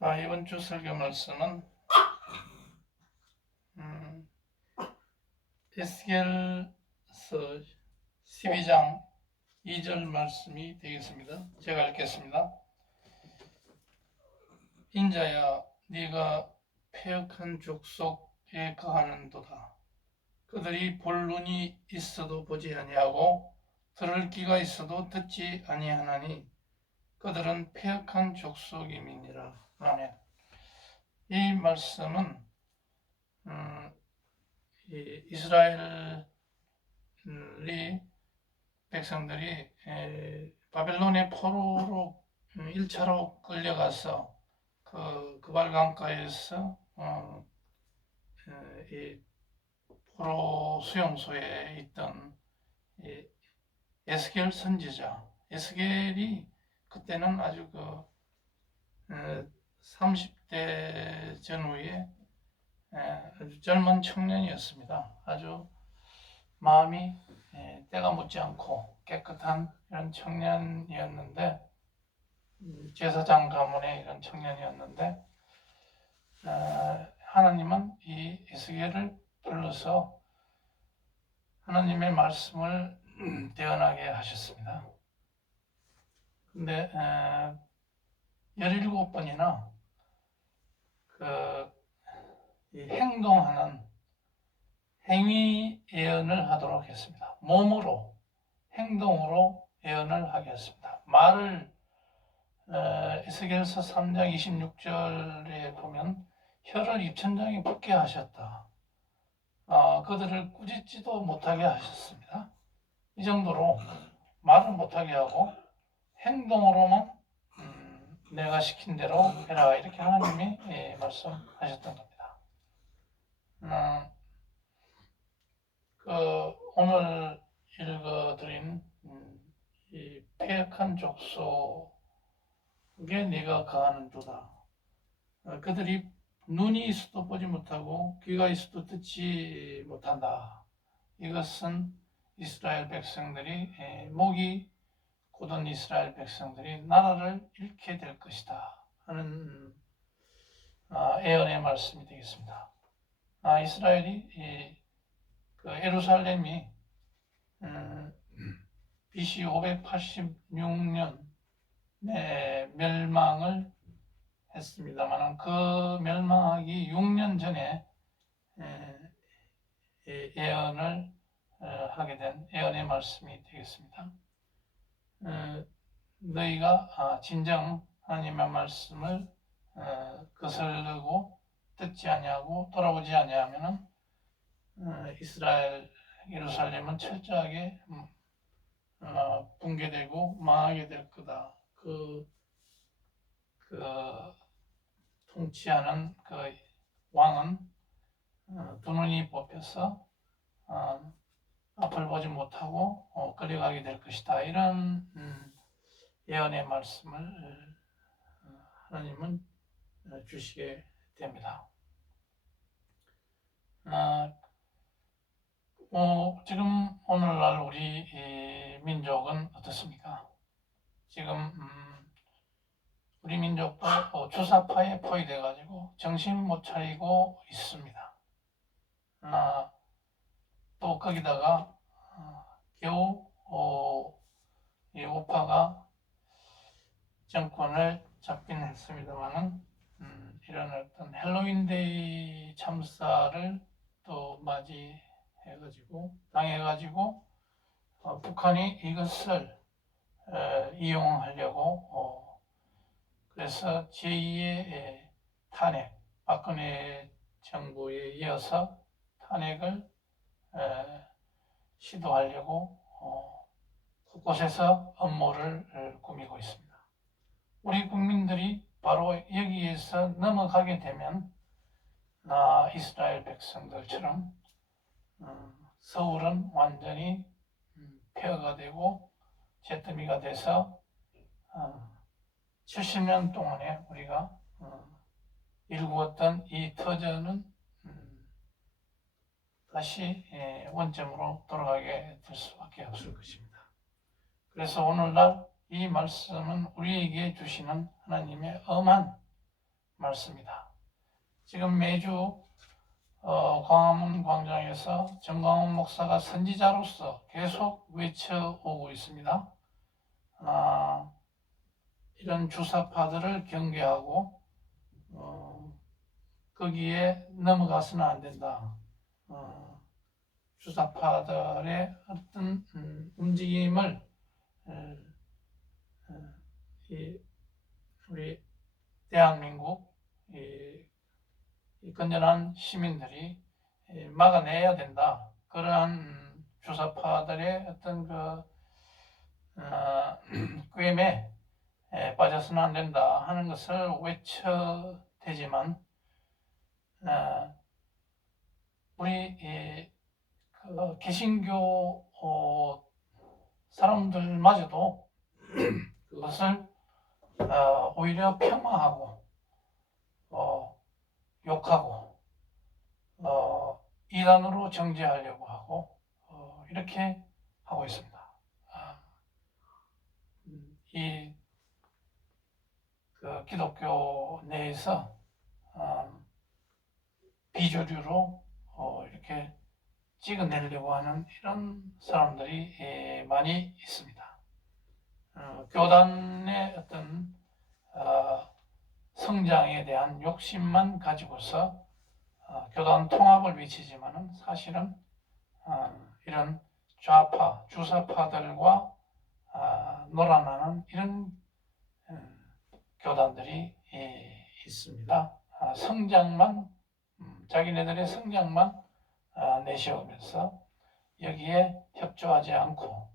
이번 주 설교 말씀은 음, 에스겔서 12장 2절 말씀이 되겠습니다. 제가 읽겠습니다. 인자야, 네가 패역한 족속에 거하는도다. 그들이 볼 눈이 있어도 보지 아니하고 들을 귀가 있어도 듣지 아니하나니 그들은 패역한 족속임이니라. 아멘. 이 말씀은 이스라엘이 백성들이 바벨론의 포로로 1차로 끌려가서 그 그발강가에서 이 포로 수용소에 있던 에스겔 선지자, 에스겔이 그때는 아주 30대 전후에 아주 젊은 청년이었습니다. 아주 마음이 때가 묻지 않고 깨끗한 이런 청년이었는데, 제사장 가문의 이런 청년이었는데, 하나님은 이 에스겔을 불러서 하나님의 말씀을 대언하게 하셨습니다. 근데 17번이나 행동하는 행위 예언을 하도록 했습니다. 몸으로, 행동으로 예언을 하게 했습니다. 말을 에스겔서 3장 26절에 보면 혀를 입천장에 붙게 하셨다. 그들을 꾸짖지도 못하게 하셨습니다. 이 정도로 말을 못하게 하고 행동으로만 내가 시킨 대로 해라, 이렇게 하나님이 말씀하셨던 겁니다. 오늘 읽어드린 이 패역한 족속에 네가 거하는 도다. 그들이 눈이 있어도 보지 못하고 귀가 있어도 듣지 못한다. 이것은 이스라엘 백성들이 목이 곧은 이스라엘 백성들이 나라를 잃게 될 것이다 하는 예언의 말씀이 되겠습니다. 이스라엘이 예루살렘이 BC 586년에 멸망을 했습니다만 그 멸망하기 6년 전에 예언을 하게 된 예언의 말씀이 되겠습니다. 너희가 진정 하나님의 말씀을 거스르고 듣지 아니하고 돌아보지 아니하면은 이스라엘 예루살렘은 철저하게 붕괴되고 망하게 될 거다. 통치하는 왕은 두 눈이 뽑혀서 앞을 보지 못하고 끌려가게 될 것이다. 이런 예언의 말씀을 하나님은 주시게 됩니다. 지금 오늘날 우리 민족은 어떻습니까? 지금 우리 민족도 주사파에 포위돼가지고 정신 못 차리고 있습니다. 또 거기다가 겨우 이 우파가 정권을 잡긴 했습니다만은 이런 어떤 헬로윈데이 참사를 또 당해가지고 북한이 이것을 이용하려고 그래서 제2의 탄핵, 박근혜 정부에 이어서 탄핵을 시도하려고 곳곳에서 음모를 꾸미고 있습니다. 우리 국민들이 바로 여기에서 넘어가게 되면 이스라엘 백성들처럼 서울은 완전히 폐허가 되고 잿더미가 돼서 70년 동안에 우리가 일구었던 이 터전은 다시 원점으로 돌아가게 될 수밖에 없을 것입니다. 그래서 오늘날 이 말씀은 우리에게 주시는 하나님의 엄한 말씀이다. 지금 매주 광화문 광장에서 정광훈 목사가 선지자로서 계속 외쳐오고 있습니다. 이런 주사파들을 경계하고 거기에 넘어가서는 안 된다. 주사파들의 어떤 움직임을 우리 대한민국 이 건전한 시민들이 막아내야 된다. 그러한 주사파들의 어떤 꾀임에 빠져서는 안 된다 하는 것을 외쳐대지만 우리 개신교 사람들마저도 그것을 오히려 폄하하고 욕하고 이단으로 정죄하려고 하고 이렇게 하고 있습니다. 이 기독교 내에서 비주류로 이렇게 찍어내려고 하는 이런 사람들이 많이 있습니다. 교단의 어떤 성장에 대한 욕심만 가지고서 교단 통합을 외치지만은 사실은 이런 좌파, 주사파들과 놀아나는 이런 교단들이 있습니다. 성장만 자기네들의 성장만 내세우면서 여기에 협조하지 않고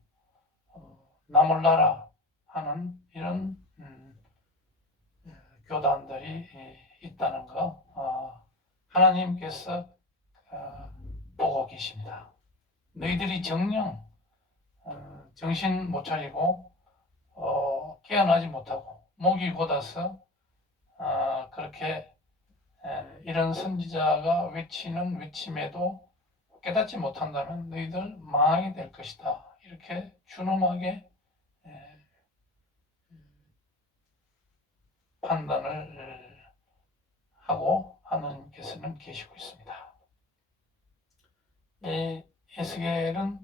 나몰라라 하는 이런 교단들이 있다는 거 하나님께서 보고 계십니다. 너희들이 정녕 정신 못 차리고 깨어나지 못하고 목이 곧아서 그렇게 이런 선지자가 외치는 외침에도 깨닫지 못한다면 너희들 망하게 될 것이다. 이렇게 준엄하게 판단을 하고 하나님께서는 계시고 있습니다. 에스겔은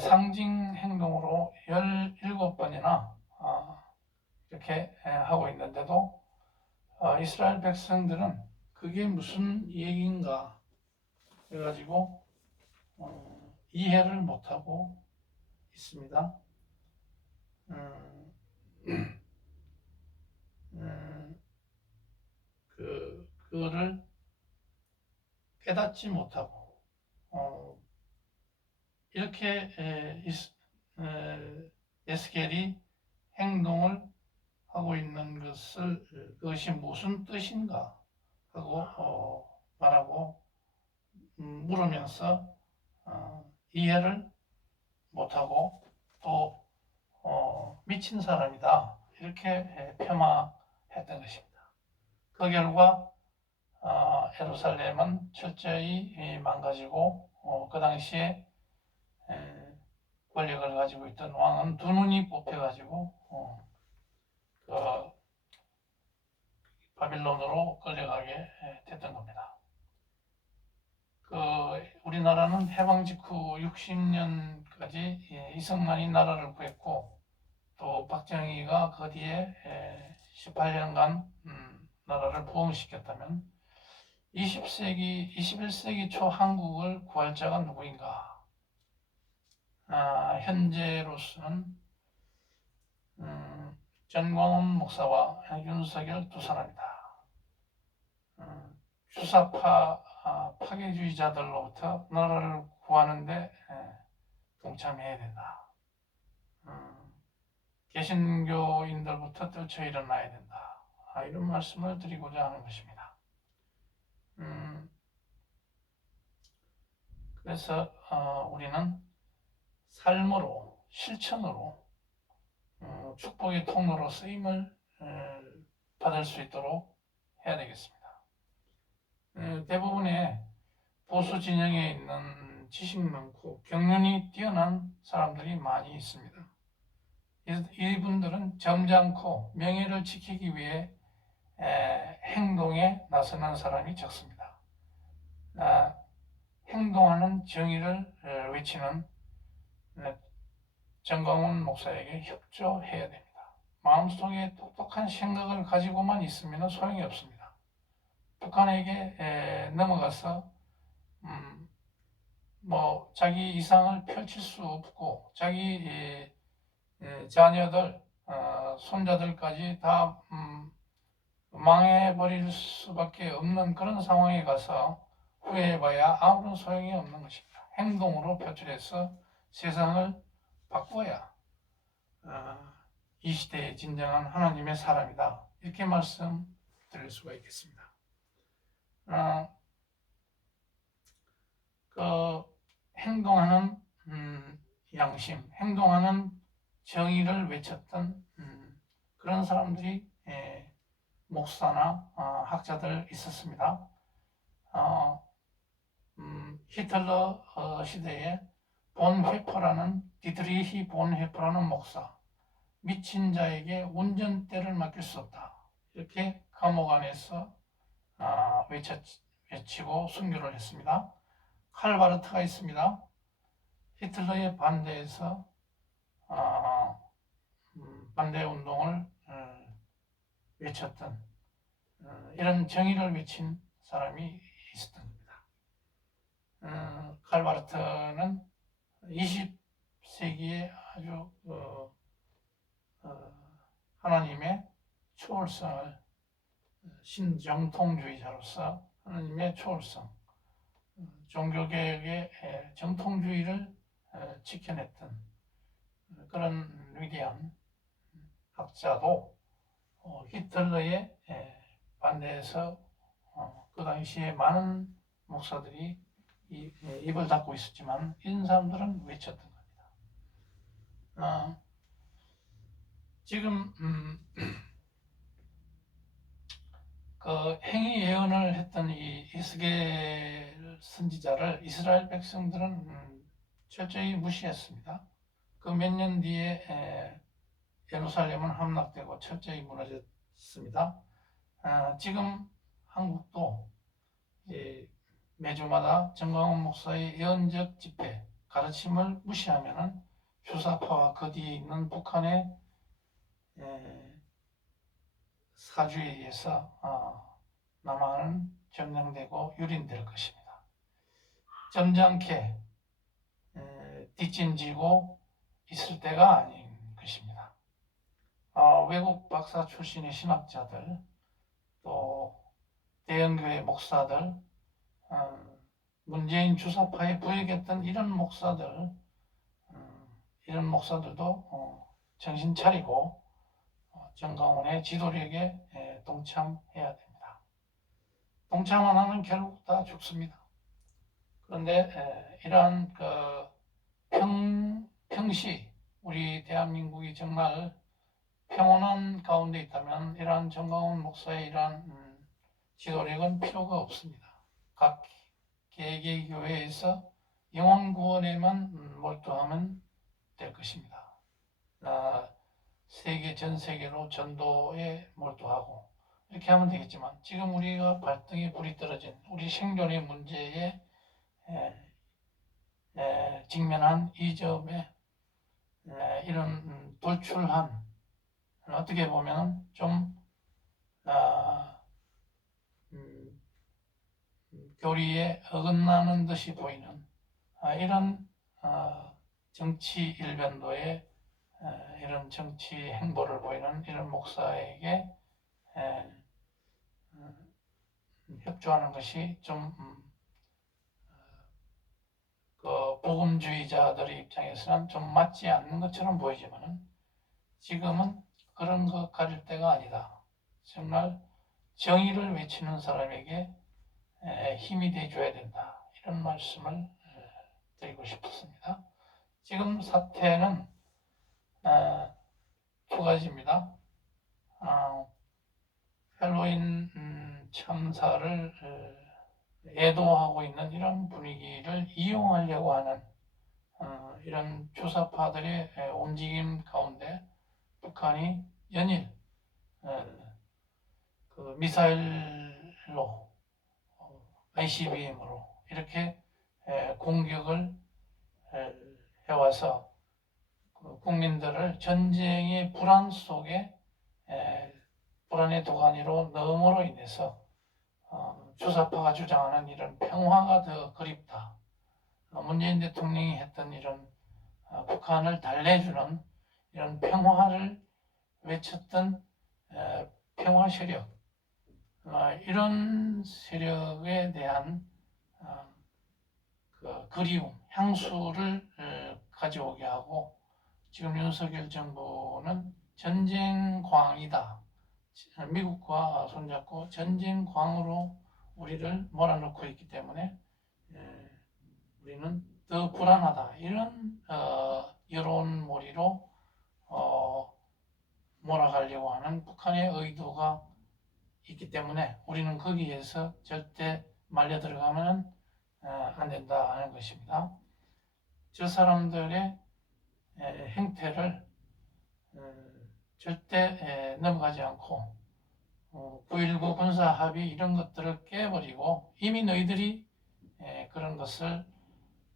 상징 행동으로 17번이나 이렇게 하고 있는데도 이스라엘 백성들은 그게 무슨 얘기인가 해가지고 이해를 못하고 있습니다. 그거를 깨닫지 못하고 이렇게 에스겔이 행동을 하고 있는 것을 그것이 무슨 뜻인가 하고 말하고 물으면서 이해를 못하고 또 미친 사람이다 이렇게 폄하했던 것입니다. 그 결과 예루살렘은 철저히 망가지고 그 당시에 권력을 가지고 있던 왕은 두 눈이 뽑혀가지고 바빌론으로 끌려가게 됐던 겁니다. 우리나라는 해방 직후 60년까지 이승만이 나라를 구했고 또 박정희가 그 뒤에 18년간 나라를 부흥시켰다면 21세기 초 한국을 구할 자가 누구인가? 현재로서는 전광훈 목사와 윤석열 두 사람이다. 주사파 파괴주의자들로부터 나라를 구하는데 동참해야 된다. 개신교인들부터 떨쳐 일어나야 된다. 이런 말씀을 드리고자 하는 것입니다. 그래서 우리는 삶으로, 실천으로 축복의 통로로 쓰임을 받을 수 있도록 해야 되겠습니다. 대부분의 보수 진영에 있는 지식 많고 경륜이 뛰어난 사람들이 많이 있습니다. 이분들은 점잖고 명예를 지키기 위해 행동에 나서는 사람이 적습니다. 행동하는 정의를 외치는 정광훈 목사에게 협조해야 됩니다. 마음속에 똑똑한 생각을 가지고만 있으면 소용이 없습니다. 북한에게 넘어가서 자기 이상을 펼칠 수 없고 자기 자녀들, 손자들까지 다 망해버릴 수밖에 없는 그런 상황에 가서 후회해봐야 아무런 소용이 없는 것입니다. 행동으로 표출해서 세상을 바꾸어야 이 시대의 진정한 하나님의 사람이다, 이렇게 말씀드릴 수가 있겠습니다. 행동하는 양심, 행동하는 정의를 외쳤던 그런 사람들이 목사나 학자들 있었습니다. 히틀러 시대에 디트리히 본 회퍼라는 목사, 미친 자에게 운전대를 맡길 수 없다, 이렇게 감옥 안에서 외치고 순교를 했습니다. 칼바르트가 있습니다. 히틀러의 반대에서 반대 운동을 외쳤던 이런 정의를 외친 사람이 있었던 겁니다. 칼바르트는 20세기에 아주 하나님의 초월성을, 신정통주의자로서 하나님의 초월성, 종교개혁의 정통주의를 지켜냈던 그런 위대한 학자도 히틀러의 반대에서 그 당시에 많은 목사들이 입을 닫고 있었지만 이런 사람들은 외쳤던 겁니다. 지금 그 행위 예언을 했던 이 에스겔 선지자를 이스라엘 백성들은 철저히 무시했습니다. 그 몇 년 뒤에 예루살렘은 함락되고 철저히 무너졌습니다. 지금 한국도 매주마다 정광훈 목사의 예언적 집회, 가르침을 무시하면 주사파와 그 뒤에 있는 북한의 사주에 의해서 남한은 점령되고 유린될 것입니다. 점잖게 뒷짐지고 있을 때가 아닌 것입니다. 외국 박사 출신의 신학자들, 또 대형교회 목사들, 문재인 주사파에 부역했던 이런 목사들도 정신 차리고 정광훈의 지도력에 동참해야 됩니다. 동참 안 하면 결국 다 죽습니다. 그런데 이러한 평시 우리 대한민국이 정말 평온한 가운데 있다면 이러한 정광훈 목사의 이러한 지도력은 필요가 없습니다. 각 개개교회에서 영혼구원에만 몰두하면 될 것입니다. 전 세계로 전도에 몰두하고 이렇게 하면 되겠지만 지금 우리가 발등에 불이 떨어진 우리 생존의 문제에 직면한 이 점에 이런 돌출한, 어떻게 보면 좀 교리에 어긋나는 듯이 보이는 이런 정치 일변도의 이런 정치 행보를 보이는 이런 목사에게 협조하는 것이 좀 복음주의자들의 입장에서는 좀 맞지 않는 것처럼 보이지만 지금은 그런 거 가릴 때가 아니다. 정말 정의를 외치는 사람에게 힘이 돼줘야 된다, 이런 말씀을 드리고 싶습니다. 지금 사태는 두 가지입니다. 헬로윈 참사를 애도하고 있는 이런 분위기를 이용하려고 하는 이런 주사파들의 움직임 가운데 북한이 연일 그 미사일로 ICBM으로 이렇게 공격을 해와서 그 국민들을 전쟁의 불안 속에 불안의 도가니로 넣음으로 인해서 주사파가 주장하는 이런 평화가 더 그립다. 문재인 대통령이 했던 이런 북한을 달래주는 이런 평화를 외쳤던 평화 세력, 이런 세력에 대한 그 그리움, 향수를 가져오게 하고, 지금 윤석열 정부는 전쟁광이다. 미국과 손잡고 전쟁광으로 우리를 몰아넣고 있기 때문에 우리는 더 불안하다. 이런 여론몰이로 몰아가려고 하는 북한의 의도가 있기 때문에 우리는 거기에서 절대 말려 들어가면 안 된다 하는 것입니다. 저 사람들의 행태를 절대 넘어가지 않고 9.19 군사 합의 이런 것들을 깨버리고, 이미 너희들이 그런 것을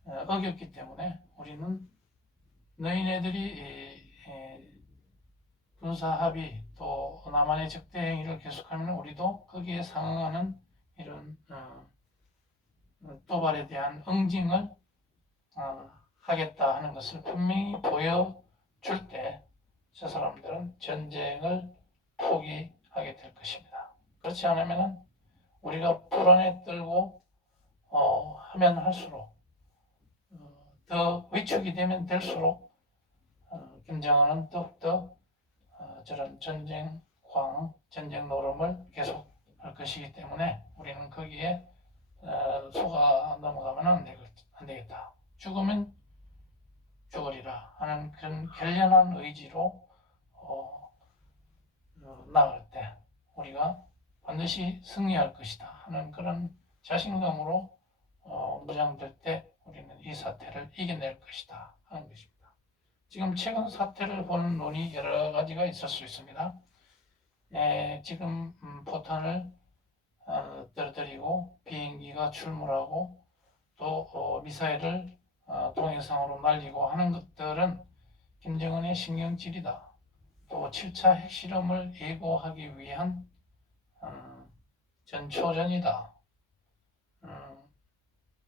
어겼기 때문에 우리는 너희네들이 군사 합의 또 남한의 적대 행위를 계속하면 우리도 거기에 상응하는 이런 도발에 대한 응징을 하겠다 하는 것을 분명히 보여줄 때 저 사람들은 전쟁을 포기하게 될 것입니다. 그렇지 않으면 우리가 불안에 떨고 하면 할수록 더 위축이 되면 될수록 김정은은 더욱더 저런 전쟁광, 전쟁 노름을 계속할 것이기 때문에 우리는 거기에 속아 넘어가면 안 되겠다. 죽으면 죽으리라 하는 그런 결연한 의지로 나갈 때 우리가 반드시 승리할 것이다 하는 그런 자신감으로 무장될 때 우리는 이 사태를 이겨낼 것이다 하는 것입니다. 지금 최근 사태를 보는 논이 여러 가지가 있을 수 있습니다. 지금 포탄을 떨어뜨리고 비행기가 출몰하고 또 미사일을 동해상으로 날리고 하는 것들은 김정은의 신경질이다. 또 7차 핵실험을 예고하기 위한 전초전이다.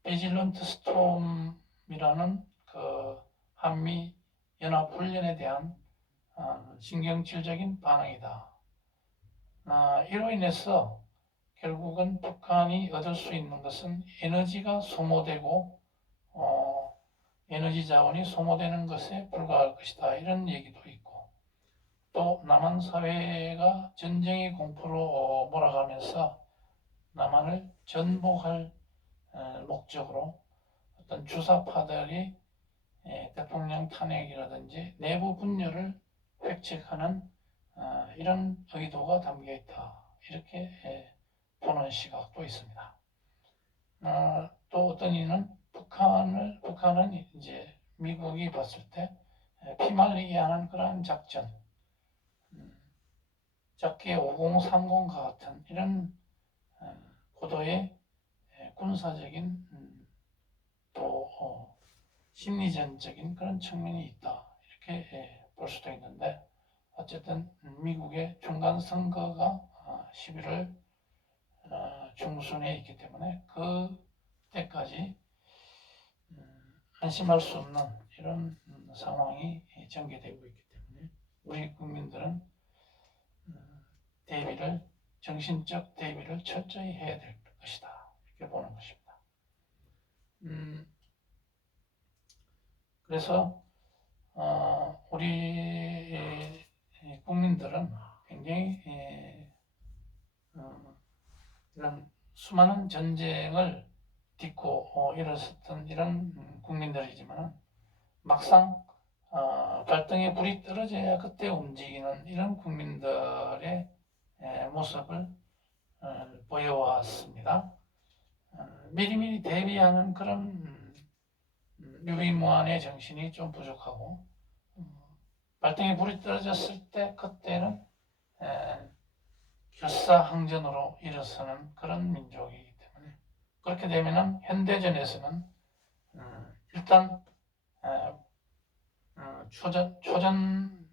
비질런트 스톰이라는 그 한미 연합훈련에 대한 신경질적인 반응이다. 이로 인해서 결국은 북한이 얻을 수 있는 것은 에너지가 소모되고 에너지 자원이 소모되는 것에 불과할 것이다. 이런 얘기도 있고, 또 남한 사회가 전쟁의 공포로 몰아가면서 남한을 전복할 목적으로 어떤 주사파들이 대통령 탄핵이라든지 내부 분열을 획책하는 이런 의도가 담겨 있다. 이렇게 보는 시각도 있습니다. 또 어떤 이는 북한은 이제 미국이 봤을 때 피말리게 하는 그러한 작전, 작게 5030과 같은 이런 고도의 군사적인 또 심리전적인 그런 측면이 있다. 이렇게 볼 수도 있는데, 어쨌든 미국의 중간 선거가 11월 중순에 있기 때문에 그때까지 안심할 수 없는 이런 상황이 전개되고 있기 때문에 우리 국민들은 정신적 대비를 철저히 해야 될 것이다. 이렇게 보는 것입니다. 그래서 우리 국민들은 굉장히 이런 수많은 전쟁을 딛고 일어섰던 이런 국민들이지만 막상 발등에 불이 떨어져야 그때 움직이는 이런 국민들의 모습을 보여왔습니다. 미리미리 대비하는 그런 유비무환의 정신이 좀 부족하고, 발등에 불이 떨어졌을 때 그때는 결사항전으로 일어서는 그런 민족이기 때문에 그렇게 되면은 현대전에서는 일단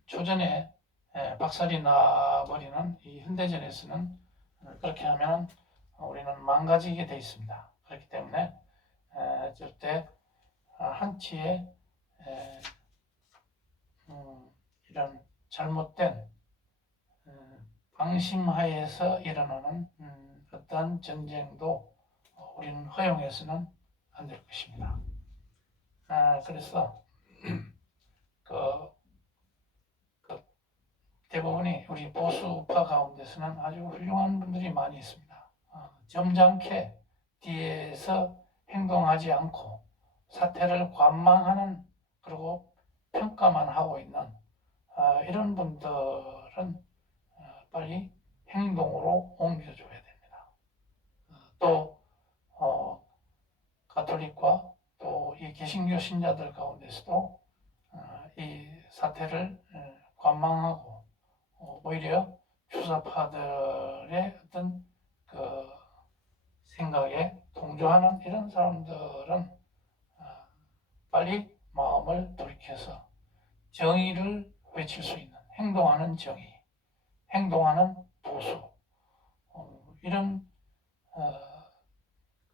초전에 박살이 나버리는 이 현대전에서는 그렇게 하면 우리는 망가지게 돼 있습니다. 그렇기 때문에 절대 한치의 이런 잘못된 방심하에서 일어나는 어떠한 전쟁도 우리는 허용해서는 안 될 것입니다. 그래서 그 대부분이 우리 보수파 가운데서는 아주 훌륭한 분들이 많이 있습니다. 점잖게 뒤에서 행동하지 않고 사태를 관망하는 그리고 평가만 하고 있는 이런 분들은 빨리 행동으로 옮겨줘야 됩니다. 또 가톨릭과 또 이 개신교 신자들 가운데서도 이 사태를 관망하고 오히려 주사파들의 어떤 그 생각에 동조하는 이런 사람들은 빨리 마음을 돌이켜서 정의를 외칠 수 있는 행동하는 정의, 행동하는 보수 이런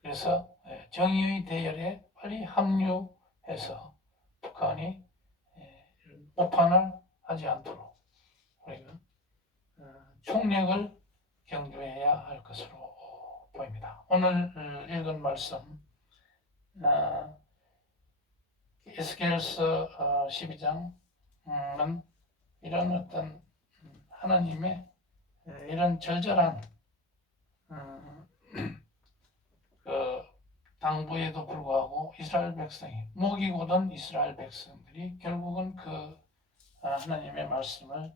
그래서 정의의 대열에 빨리 합류해서 북한이 오판을 하지 않도록 우리가 총력을 경주해야 할 것으로 보입니다. 오늘 읽은 말씀 에스겔서 12장은 이런 어떤 하나님의 이런 절절한 그 당부에도 불구하고 이스라엘 백성이 목이 고든 이스라엘 백성들이 결국은 그 하나님의 말씀을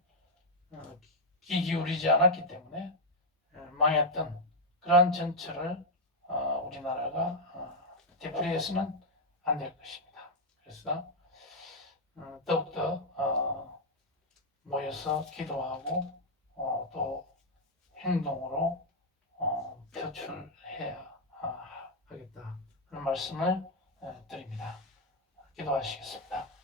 귀 기울이지 않았기 때문에 망했던 그러한 전철을 우리나라가 되풀이해서는 안 될 것입니다. 그래서 더욱더 모여서 기도하고 또 행동으로 표출해야 하겠다 하는 말씀을 드립니다. 기도하시겠습니다.